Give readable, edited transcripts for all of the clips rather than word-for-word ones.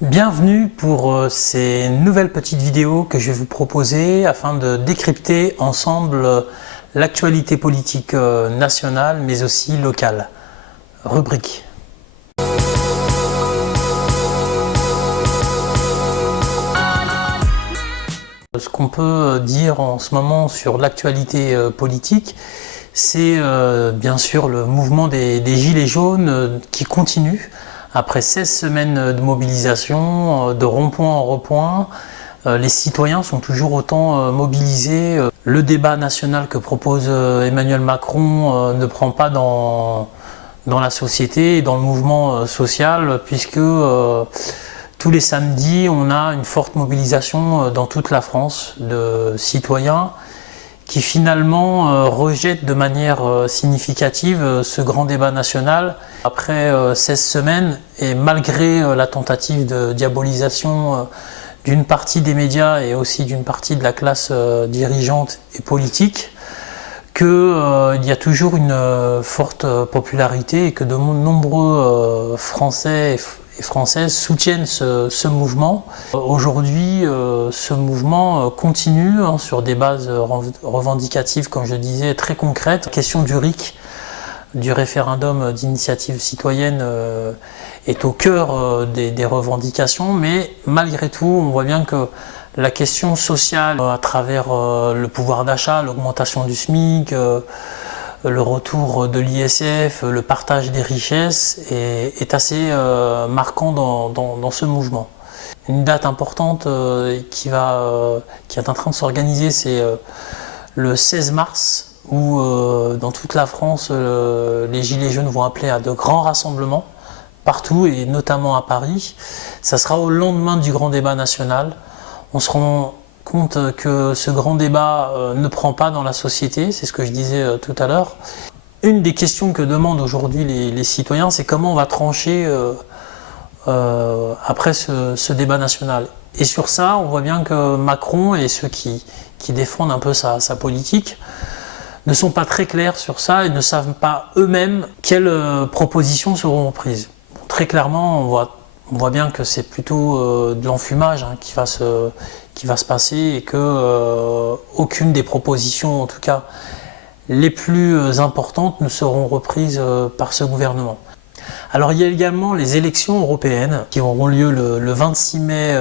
Bienvenue pour ces nouvelles petites vidéos que je vais vous proposer afin de décrypter ensemble l'actualité politique nationale mais aussi locale. Rubrique. Ce qu'on peut dire en ce moment sur l'actualité politique, c'est bien sûr le mouvement des Gilets jaunes qui continue. Après 16 semaines de mobilisation, de rond-point en rond-point, les citoyens sont toujours autant mobilisés. Le débat national que propose Emmanuel Macron ne prend pas dans la société et dans le mouvement social, puisque tous les samedis, on a une forte mobilisation dans toute la France de citoyens qui finalement rejettent de manière significative ce grand débat national. Après 16 semaines, et malgré la tentative de diabolisation d'une partie des médias et aussi d'une partie de la classe dirigeante et politique, qu'il y a toujours une forte popularité et que de nombreux Français et Françaises soutiennent ce mouvement. Aujourd'hui, ce mouvement continue sur des bases revendicatives, comme je le disais, très concrètes. La question du RIC, du référendum d'initiative citoyenne, est au cœur des revendications, mais malgré tout, on voit bien que la question sociale, à travers le pouvoir d'achat, l'augmentation du SMIC, le retour de l'ISF, le partage des richesses est assez marquant dans ce mouvement. Une date importante qui est en train de s'organiser, c'est le 16 mars, où dans toute la France, les Gilets jaunes vont appeler à de grands rassemblements, partout et notamment à Paris. Ça sera au lendemain du grand débat national. On se rend compte que ce grand débat ne prend pas dans la société, c'est ce que je disais tout à l'heure. Une des questions que demandent aujourd'hui les citoyens, c'est comment on va trancher après ce débat national. Et sur ça, on voit bien que Macron et ceux qui défendent un peu sa politique ne sont pas très clairs sur ça et ne savent pas eux-mêmes quelles propositions seront prises. Bon, très clairement, on voit bien que c'est plutôt de l'enfumage qui va se passer et que aucune des propositions, en tout cas les plus importantes, ne seront reprises par ce gouvernement. Alors il y a également les élections européennes qui auront lieu le 26 mai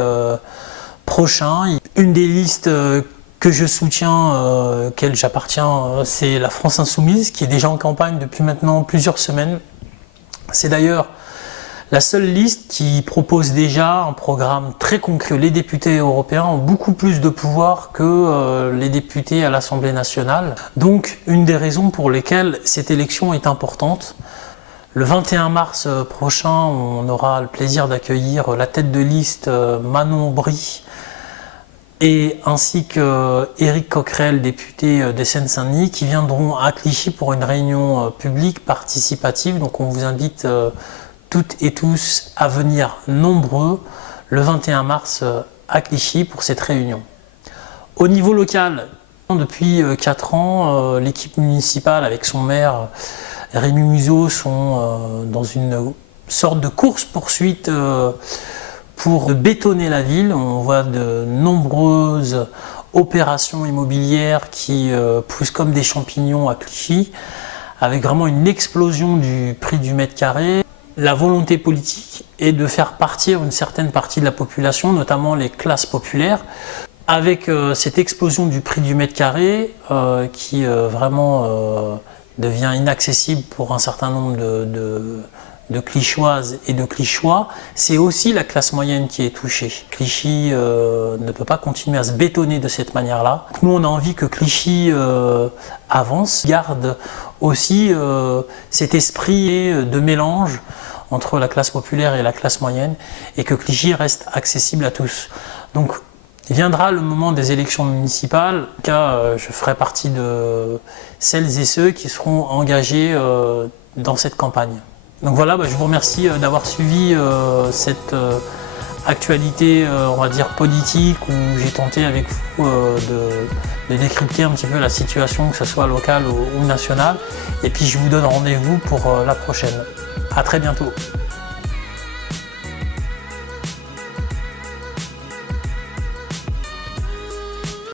prochain. Une des listes que je soutiens, auquel j'appartiens, c'est la France Insoumise, qui est déjà en campagne depuis maintenant plusieurs semaines. C'est d'ailleurs la seule liste qui propose déjà un programme très concret. Les députés européens ont beaucoup plus de pouvoir que les députés à l'Assemblée nationale. Donc, une des raisons pour lesquelles cette élection est importante. Le 21 mars prochain, on aura le plaisir d'accueillir la tête de liste Manon Aubry ainsi que Éric Coquerel, député de Seine-Saint-Denis, qui viendront à Clichy pour une réunion publique participative. Donc, on vous invite toutes et tous à venir nombreux le 21 mars à Clichy pour cette réunion. Au niveau local, depuis 4 ans, l'équipe municipale avec son maire Rémi Museau sont dans une sorte de course-poursuite pour bétonner la ville. On voit de nombreuses opérations immobilières qui poussent comme des champignons à Clichy, avec vraiment une explosion du prix du mètre carré. La volonté politique est de faire partir une certaine partie de la population, notamment les classes populaires, avec cette explosion du prix du mètre carré qui vraiment devient inaccessible pour un certain nombre de Clichyoises et de Clichyois. C'est aussi la classe moyenne qui est touchée. Clichy ne peut pas continuer à se bétonner de cette manière-là. Nous, on a envie que Clichy avance, garde aussi cet esprit de mélange entre la classe populaire et la classe moyenne, et que Clichy reste accessible à tous. Donc, il viendra le moment des élections municipales. En tout cas, je ferai partie de celles et ceux qui seront engagés dans cette campagne. Donc voilà, je vous remercie d'avoir suivi cette actualité, on va dire politique, où j'ai tenté avec vous de décrypter un petit peu la situation, que ce soit locale ou nationale. Et puis je vous donne rendez-vous pour la prochaine. À très bientôt.